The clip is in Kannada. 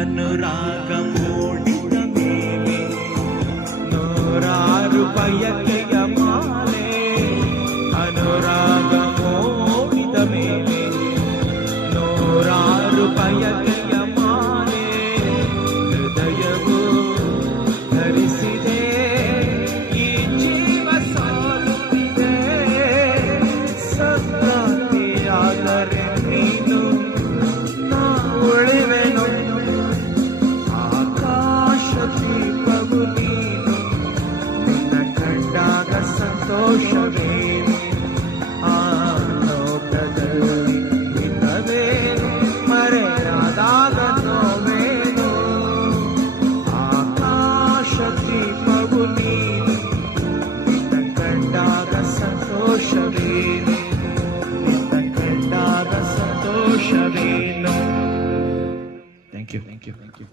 ಅನುರಾಗ ಮೂಡಿದ ಮೇಲೆ ನೂರಾರು ಬಯಕೆಯ ಮಾಲೆ. ಅನುರಾಗ ಮೂಡಿದ ಮೇಲೆ ನೂರಾರು ಬಯಕೆಯ ಮಾಲೆ. ಹೃದಯವು ಧರಿಸಿದೆ ಈ ಜೀವ ಸಾಲುತ್ತಿದೆ. ಸಂಗಾತಿಯಾದರೆ ನೀನು ನಾ ಉಳಿವೆನು. ಆಕಾಶ ದೀಪವು ನೀನು, ನಿನ್ನ ಕಂಡಾಗ ಸಂತೋಷವೇನು. ಆ ಲೋಕದಲ್ಲಿ ಇಲ್ಲವೇನು, ಮರೆಯಾದಾಗ ನೋವೇನು. ಆಕಾಶ ದೀಪವು ನೀನು, ನಿನ್ನ ಕಂಡಾಗ ಸಂತೋಷವೇನು. ನಿನ್ನ ಕಂಡಾಗ ಸಂತೋಷವೇನು. Thank you.